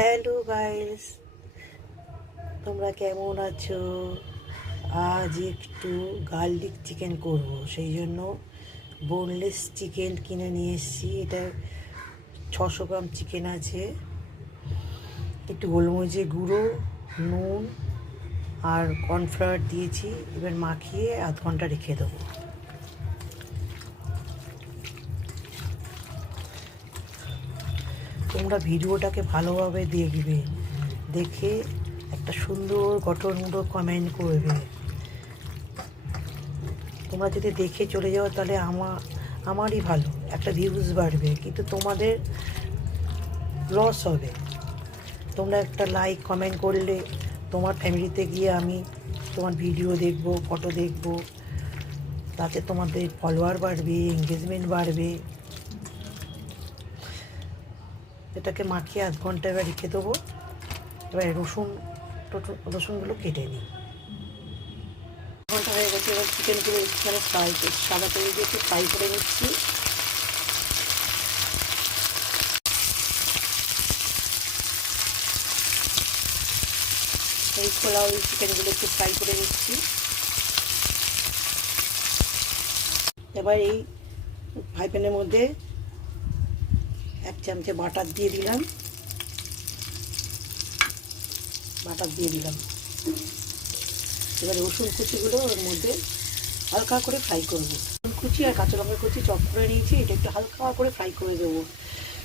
Hello guys, তোমরা কেমন আছো? আজ একটু গার্লিক চিকেন করব, সেই জন্য বোনলেস চিকেন কিনে নিয়ে এসেছি। এটা 600 গ্রাম চিকেন আছে। একটু গোলমরিচের গুঁড়ো, নুন আর কর্নফ্লাওয়ার দিয়েছি। এবার মাখিয়ে আধ ঘন্টা রেখে দেবো। তোমরা ভিডিওটাকে ভালোভাবে দেখবে, দেখে একটা সুন্দর গঠনমূলক কমেন্ট করবে। তোমরা যদি দেখে চলে যাও তাহলে আমারই ভালো, একটা ভিউজ বাড়বে, কিন্তু তোমাদের লস হবে। তোমরা একটা লাইক কমেন্ট করলে তোমার ফ্যামিলিতে গিয়ে আমি তোমার ভিডিও দেখব, ফটো দেখব, তাতে তোমাদের ফলোয়ার বাড়বে, এঙ্গেজমেন্ট বাড়বে। এটাকে মাখিয়ে আধ ঘন্টা এবার রেখে দেবো। এবার রসুনগুলো কেটে নিই। ঘন্টা হয়ে গেছে। এবার চিকেনগুলো এখানে ফ্রাই করছি, সাদা তেল দিয়ে একটু ফ্রাই করে নিচ্ছি। এই খোলা ওই চিকেনগুলো একটু ফ্রাই করে নিচ্ছি। এবার এই ফ্রাই প্যানের মধ্যে 1 চামচে বাটার দিয়ে দিলাম। এবার রসুন কুচিগুলো ওর মধ্যে হালকা করে ফ্রাই করবো। রসুন কুচি আর কাঁচা লঙ্কা কুচি চপ করে নিয়েছি, এটা একটু হালকা করে ফ্রাই করে দেবো,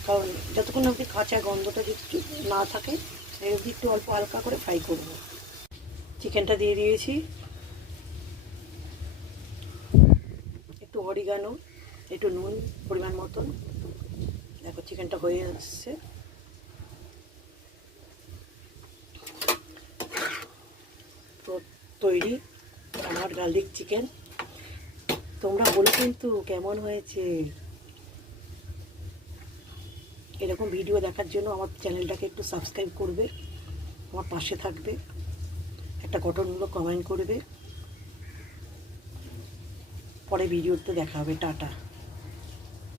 কারণ যতক্ষণ অবধি কাঁচা গন্ধটা যদি না থাকে সেই অবধি একটু অল্প হালকা করে ফ্রাই করবো। চিকেনটা দিয়ে দিয়েছি, একটু অরিগানো, একটু নুন পরিমাণ মতন। দেখো চিকেনটা হয়ে আসছে। তো তৈরি আমার গার্লিক চিকেন। তোমরা বলো কিন্তু কেমন হয়েছে। এরকম ভিডিও দেখার জন্য আমার চ্যানেলটাকে একটু সাবস্ক্রাইব করবে, আমার পাশে থাকবে, একটা গঠনমূলক কমেন্ট করবে। পরে ভিডিওতে দেখা হবে। টাটা।